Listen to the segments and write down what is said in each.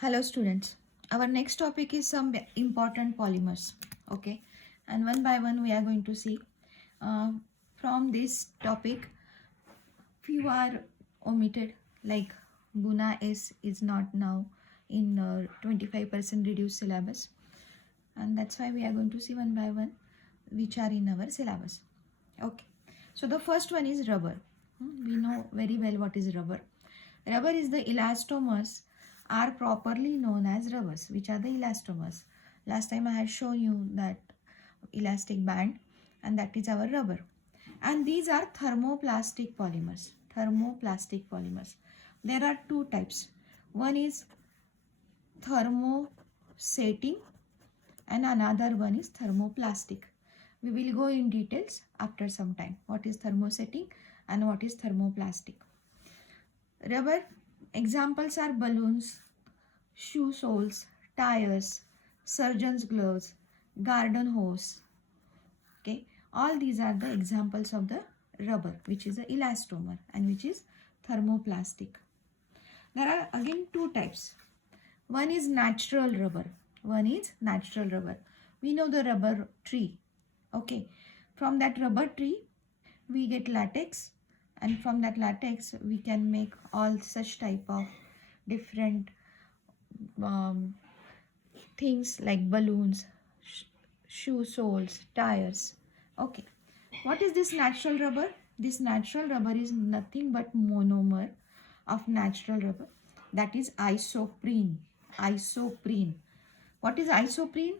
Hello students. Our next topic is some important polymers. Okay, and one by one we are going to see. Uh, from this topic, few are omitted, like Buna S is not now in 25% reduced syllabus, and that's why we are going to see one by one which are in our syllabus. Okay, so the first one is rubber. We know very well what is rubber. Rubber is the elastomers are properly known as rubbers. Which are the elastomers? Last time I had shown you that elastic band, and that is our rubber. And these are thermoplastic polymers. Thermoplastic polymers. There are two types. One is thermosetting and another one is thermoplastic. We will go in details after some time. What is thermosetting and what is thermoplastic? Rubber examples are balloons, shoe soles, tires, surgeon's gloves, garden hose. Okay, all these are the examples of the rubber, which is the elastomer and which is thermoplastic. There are again two types. One is natural rubber. One is natural rubber. We know the rubber tree. Okay, from that rubber tree we get latex, and from that latex we can make all such type of different things like balloons, shoe soles, tires. Okay, what is this natural rubber? This natural rubber is nothing but monomer of natural rubber, that is isoprene. Isoprene. What is isoprene?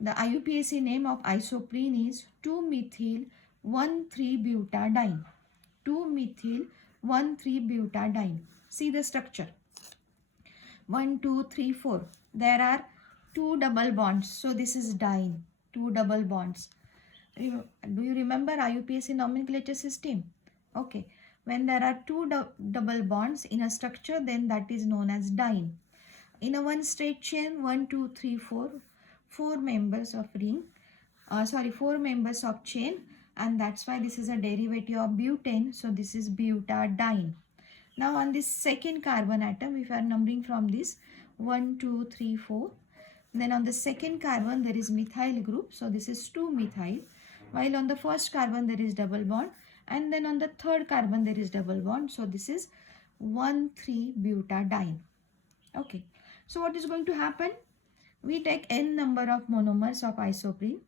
The IUPAC name of isoprene is 2-methyl-1,3-butadiene. 2-methyl-1,3-butadiene. See the structure. 1, 2, 3, 4. There are two double bonds. So this is diene. Two double bonds. Do you remember IUPAC nomenclature system? Okay. When there are two double bonds in a structure, then that is known as diene. In a one straight chain, 1, 2, 3, 4, 4 members of ring. 4 members of chain, and that's why this is a derivative of butane. So this is butadiene. Now on this second carbon atom, if I are numbering from this 1, 2, 3, 4, then on the second carbon there is methyl group. So this is 2-methyl. While on the first carbon there is double bond, and then on the third carbon there is double bond. So this is 1,3-butadiene. Okay. So what is going to happen? We take n number of monomers of isoprene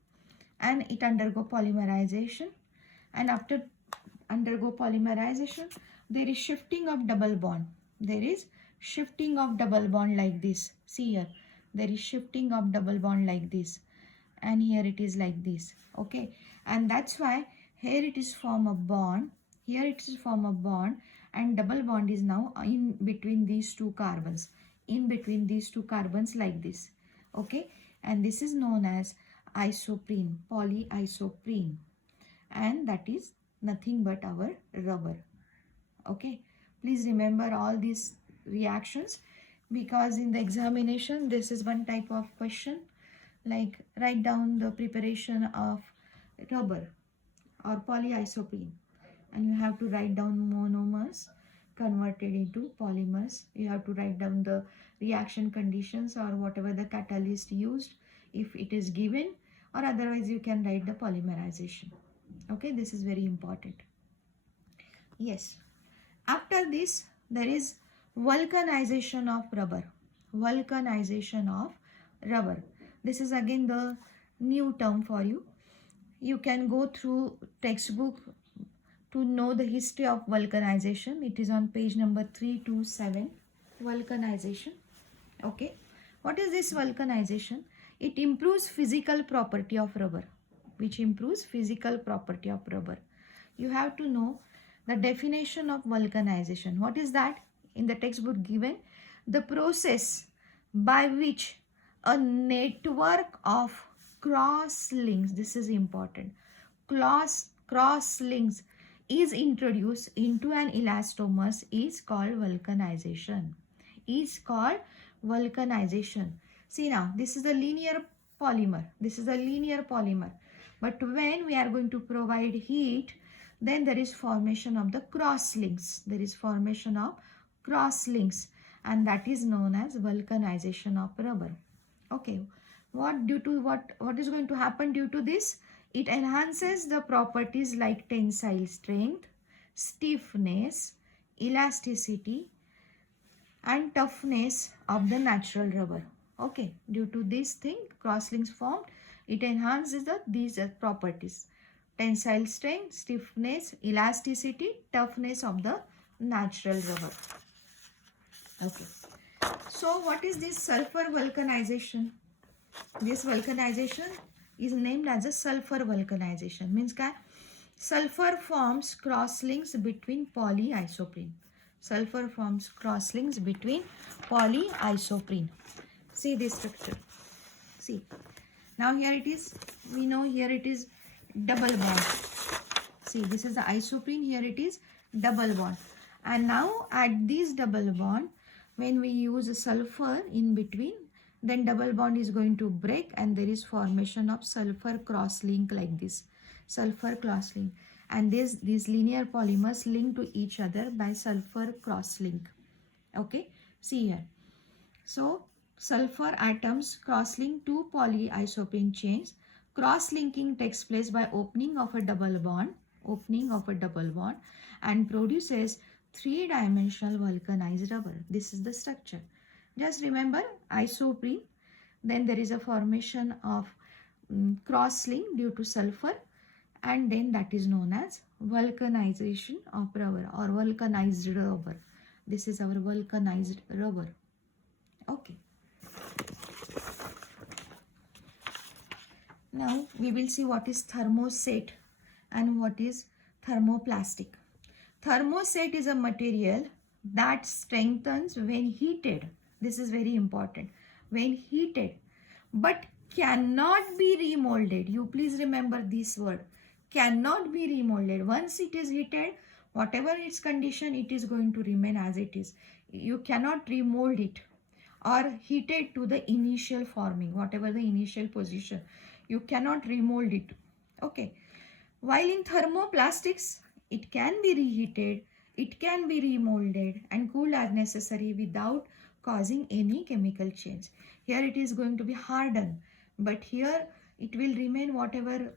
and it undergo polymerization, and after undergo polymerization there is shifting of double bond. There is shifting of double bond like this. See here, there is shifting of double bond like this, and here it is like this. Okay, and that's why here it is form a bond, here it is form a bond, and double bond is now in between these two carbons, in between these two carbons like this. Okay, and this is known as isoprene, polyisoprene, and that is nothing but our rubber. Okay, please remember all these reactions, because in the examination this is one type of question, like write down the preparation of rubber or polyisoprene, and you have to write down monomers converted into polymers. You have to write down the reaction conditions or whatever the catalyst used if it is given, or otherwise you can write the polymerization. Okay, this is very important. Yes, after this there is vulcanization of rubber. Vulcanization of rubber. This is again the new term for you. You can go through textbook to know the history of vulcanization. It is on page number 327. Vulcanization. Okay, what is this vulcanization? It improves physical property of rubber. Which improves physical property of rubber. You have to know the definition of vulcanization. What is that? In the textbook given, the process by which a network of cross links, this is important, cross links is introduced into an elastomers is called vulcanization. Is called vulcanization. See now, this is a linear polymer. This is a linear polymer. But when we are going to provide heat, then there is formation of the cross links. There is formation of cross links, and that is known as vulcanization of rubber. Okay, what is going to happen due to this? It enhances the properties like tensile strength, stiffness, elasticity, and toughness of the natural rubber. Okay, due to this thing, crosslinks formed, it enhances these properties: tensile strength, stiffness, elasticity, toughness of the natural rubber. Okay, so what is this sulfur vulcanization? This vulcanization is named as a sulfur vulcanization. Means काय? Sulfur forms crosslinks between polyisoprene. Sulfur forms crosslinks between polyisoprene. See this structure. See. Now here it is. We know here it is double bond. See, this is the isoprene. Here it is double bond. And now at this double bond, when we use sulfur in between, then double bond is going to break and there is formation of sulfur crosslink like this. Sulfur crosslink. And these linear polymers link to each other by sulfur crosslink. Okay, see here. So sulfur atoms crosslink two polyisoprene chains. Cross-linking takes place by opening of a double bond, and produces three-dimensional vulcanized rubber. This is the structure. Just remember isoprene, then there is a formation of cross-link due to sulfur, and then that is known as vulcanization of rubber or vulcanized rubber. This is our vulcanized rubber. Okay. Now we will see what is thermoset and what is thermoplastic. Thermoset is a material that strengthens when heated. This is very important. When heated, but cannot be remolded. You please remember this word. Cannot be remolded. Once it is heated, whatever its condition, it is going to remain as it is. You cannot remold it or heat it to the initial forming, whatever the initial position. You cannot remold it. Okay. While in thermoplastics, it can be reheated, it can be remolded and cooled as necessary without causing any chemical change. Here it is going to be hardened, but here it will remain whatever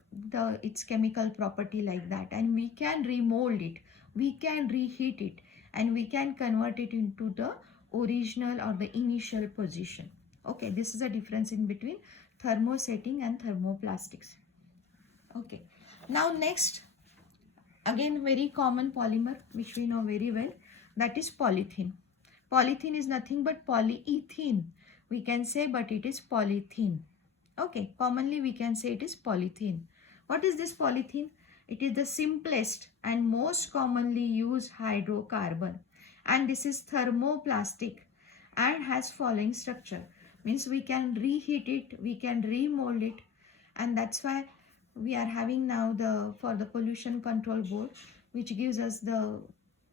its chemical property like that, and we can remold it, we can reheat it, and we can convert it into the original or the initial position. Okay, this is a difference in between thermosetting and thermoplastics. Okay, now next, again very common polymer which we know very well, that is polythene. Polythene is nothing but polyethylene, we can say, but it is polythene. Okay, commonly we can say it is polythene. What is this polythene? It is the simplest and most commonly used hydrocarbon, and this is thermoplastic and has following structure. Means we can reheat it, we can remold it, and that's why we are having now for the pollution control board, which gives us the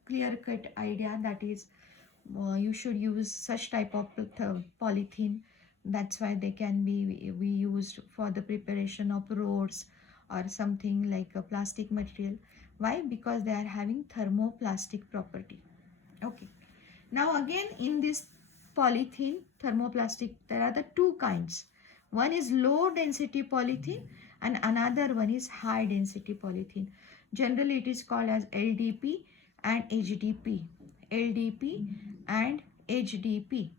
clear-cut idea that is you should use such type of polythene. That's why they can be used for the preparation of roads or something like a plastic material. Why? Because they are having thermoplastic property. Okay. Now again in this polythene, thermoplastic, there are the two kinds. One is low density polythene and another one is high density polythene. Generally it is called as LDP and HDP. LDP and HDP.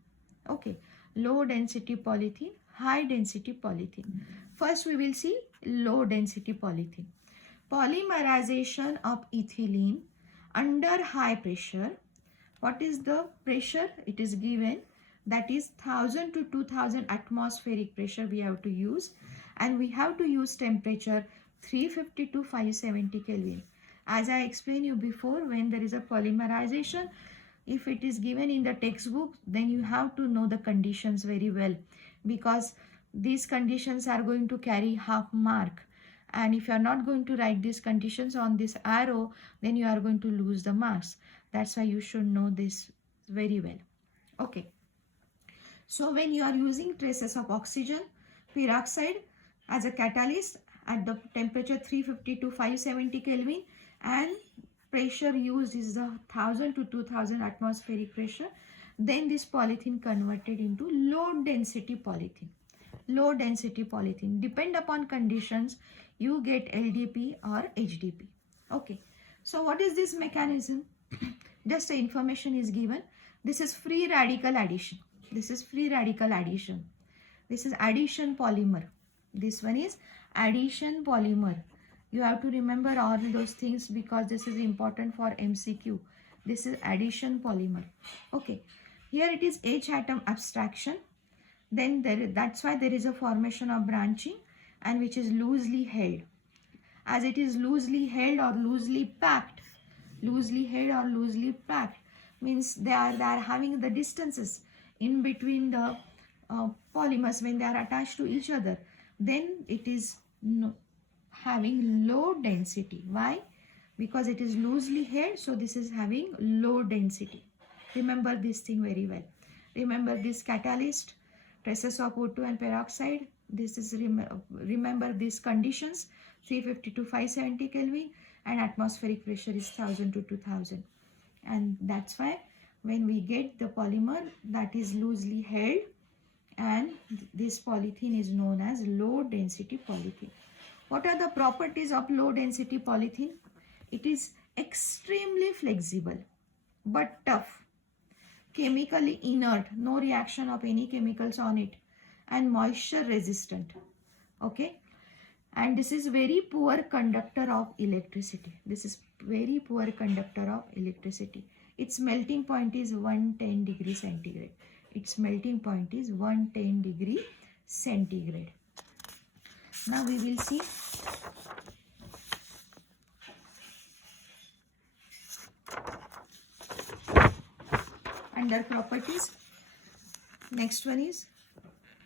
Okay. Low density polythene, high density polythene. First we will see low density polythene. Polymerization of ethylene under high pressure. What is the pressure? It is given, that is 1000 to 2000 atmospheric pressure we have to use, and we have to use temperature 350 to 570 Kelvin. As I explained you before, when there is a polymerization, if it is given in the textbook, then you have to know the conditions very well, because these conditions are going to carry half mark, and if you are not going to write these conditions on this arrow, then you are going to lose the marks. That's why you should know this very well. Okay. So when you are using traces of oxygen peroxide as a catalyst at the temperature 350 to 570 Kelvin, and pressure used is the 1000 to 2000 atmospheric pressure, Then this polythene converted into low density polythene. Low density polythene. Depend upon conditions, you get LDP or HDP. Okay. So what is this mechanism? Just the information is given. This is free radical addition. This is free radical addition. This is addition polymer. This one is addition polymer. You have to remember all those things because this is important for MCQ. This is addition polymer. Okay. Here it is H atom abstraction. Then that's why there is a formation of branching and which is loosely held. As it is loosely held or loosely packed, means they are having the distances in between the polymers when they are attached to each other. Then it is having low density. Why? Because it is loosely held, so this is having low density. Remember this thing very well. Remember this catalyst, traces of O2 and peroxide. This is remember these conditions, 350 to 570 Kelvin, and atmospheric pressure is 1000 to 2000. And that's why when we get the polymer that is loosely held, and this polythene is known as low density polythene. What are the properties of low density polythene? It is extremely flexible but tough, chemically inert, no reaction of any chemicals on it, and moisture resistant. Okay, and this is very poor conductor of electricity. This is very poor conductor of electricity. Its melting point is 110 degrees centigrade. Its melting point is 110 degree centigrade. Now we will see under properties. Next one is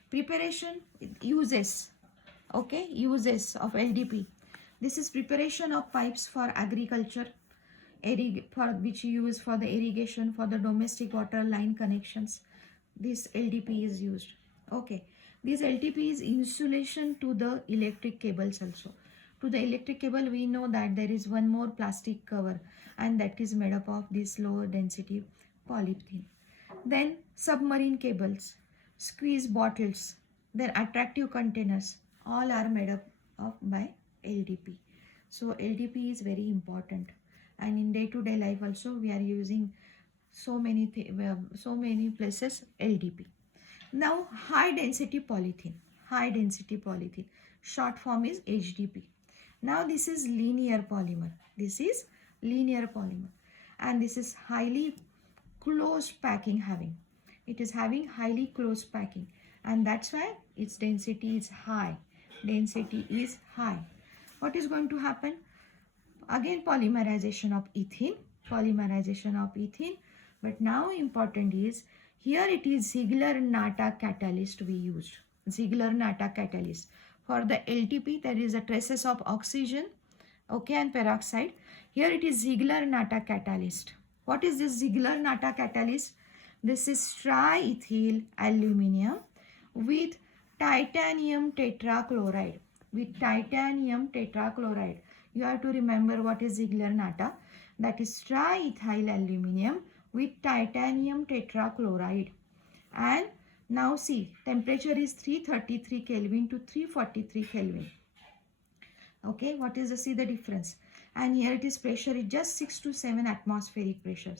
preparation, uses. Okay, uses of LDP. This is preparation of pipes for agriculture, for which you use for the irrigation, for the domestic water line connections. This LDP is used. Okay, this LDP is insulation to the electric cables also. To the electric cable, we know that there is one more plastic cover, and that is made up of this lower density polythene. Then submarine cables, squeeze bottles, then attractive containers, all are made up of by LDP. So LDP is very important, and in day-to-day life also we are using so many places LDP. Now high density polythene, short form is HDP. Now this is linear polymer. And this is highly closed packing having. It is having highly closed packing, and that's why its density is high. What is going to happen? Again polymerization of ethene, but now important is here it is Ziegler-Natta catalyst we used. Ziegler-Natta catalyst. For the LDP there is a traces of oxygen, okay, and peroxide. Here it is Ziegler-Natta catalyst. What is this Ziegler-Natta catalyst? This is triethyl aluminum with titanium tetrachloride. You have to remember what is Ziegler-Natta. That is triethyl aluminum with titanium tetrachloride. And now see, temperature is 333 Kelvin to 343 Kelvin. Okay, what is see the difference? And here it is pressure is just 6 to 7 atmospheric pressure.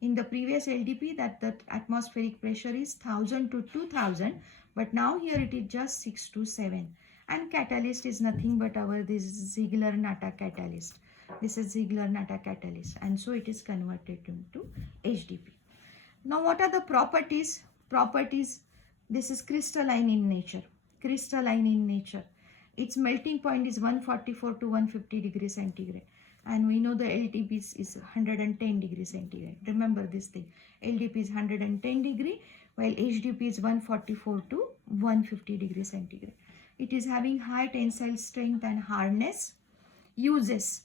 In the previous LDP that the atmospheric pressure is 1000 to 2000, but now here it is just 6 to 7. And catalyst is nothing but this Ziegler-Natta catalyst. This is Ziegler-Natta catalyst, and so it is converted into HDP. Now what are the properties? This is crystalline in nature. Its melting point is 144 to 150 degrees centigrade. And we know the LDP is 110 degrees centigrade. Remember this thing. LDP is 110 degree, while HDP is 144 to 150 degrees centigrade. It is having high tensile strength and hardness. Uses: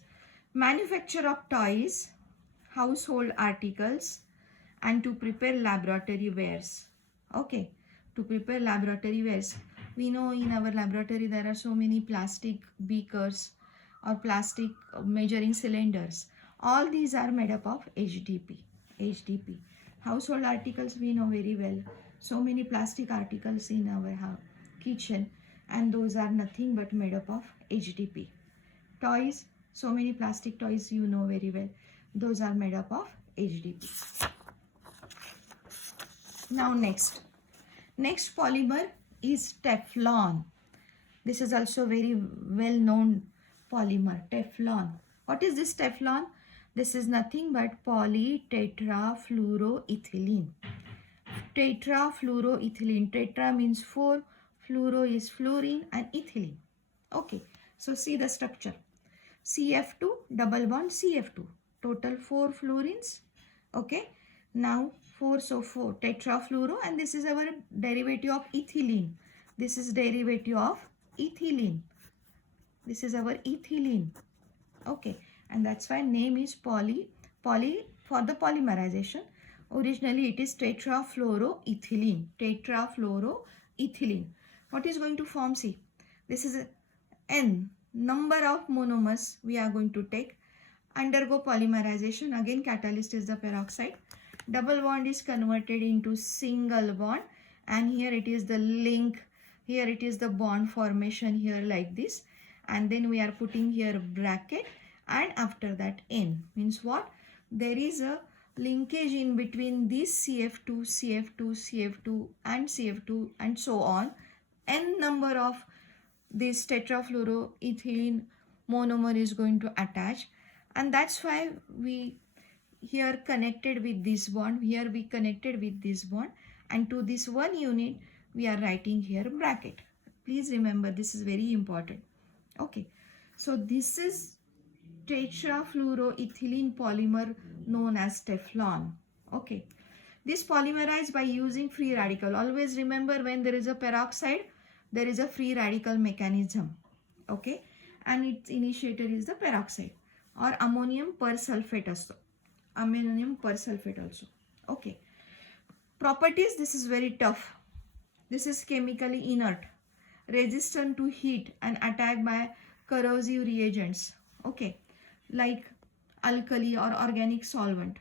manufacture of toys, household articles, and to prepare laboratory wares. Okay, to prepare laboratory wares. We know in our laboratory there are so many plastic beakers or plastic measuring cylinders. All these are made up of HDP. HDP. Household articles we know very well. So many plastic articles in our kitchen, and those are nothing but made up of HDP. Toys, so many plastic toys you know very well. Those are made up of HDP. Now next polymer is Teflon. This is also very well known polymer, Teflon. What is this Teflon? This is nothing but polytetrafluoroethylene. Tetrafluoroethylene. Tetra means 4, fluoro is fluorine, and ethylene. Okay, so see the structure. CF2 double bond CF2. Total 4 fluorines. Okay, now 4, so 4 tetrafluoro, and this is our derivative of ethylene. This is derivative of ethylene. This is our ethylene. Okay, and that's why name is poly for the polymerization. Originally it is tetrafluoroethylene. Tetrafluoroethylene. What is going to form? See, this is N number of monomers we are going to take. Undergo polymerization. Again catalyst is the peroxide. Double bond is converted into single bond, and here it is the link. Here it is the bond formation here like this, and then we are putting here bracket, and after that N means what? There is a linkage in between this CF2, CF2, CF2 and CF2 and so on. N number of this tetrafluoroethylene monomer is going to attach, and that's why we here connected with this bond. Here we connected with this bond, and to this one unit we are writing here bracket. Please remember, this is very important. Okay, so this is tetrafluoroethylene polymer known as Teflon. Okay, this polymerized by using free radical. Always remember, when there is a peroxide, there is a free radical mechanism. Okay, and its initiator is the peroxide or ammonium persulfate also. Ammonium persulfate also. Okay, properties. This is very tough. This is chemically inert, resistant to heat and attacked by corrosive reagents. Okay, like alkali or organic solvent.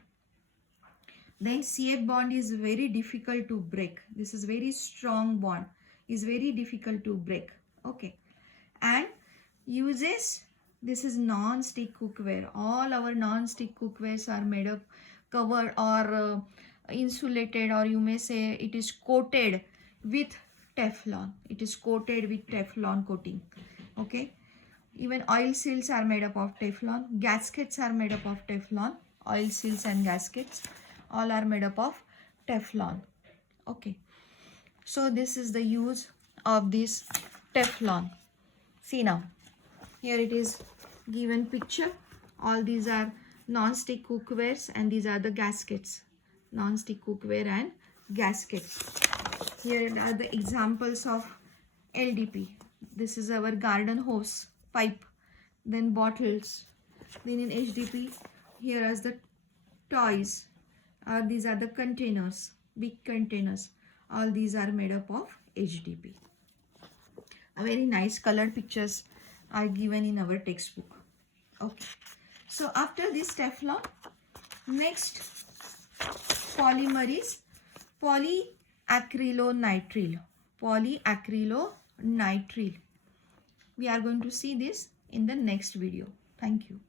Then CF bond is very difficult to break. This is very strong bond, is very difficult to break. Okay, and uses, this is non-stick cookware. All our non-stick cookwares are made up, covered or insulated, or you may say it is coated with Teflon. It is coated with Teflon coating. Okay, even oil seals are made up of Teflon. Gaskets are made up of Teflon. Oil seals and gaskets all are made up of Teflon. Okay, so this is the use of this Teflon. See now, here it is given picture. All these are non-stick cookwares, and these are the gaskets. Non-stick cookware and gaskets. Here are the examples of LDP. This is our garden hose pipe, then bottles. Then in HDP, here are the toys. These are the containers, big containers. All these are made up of HDP. A very nice colored pictures are given in our textbook. Okay, so after this Teflon, next polymer is polyacrylonitrile. Polyacrylonitrile. We are going to see this in the next video. Thank you.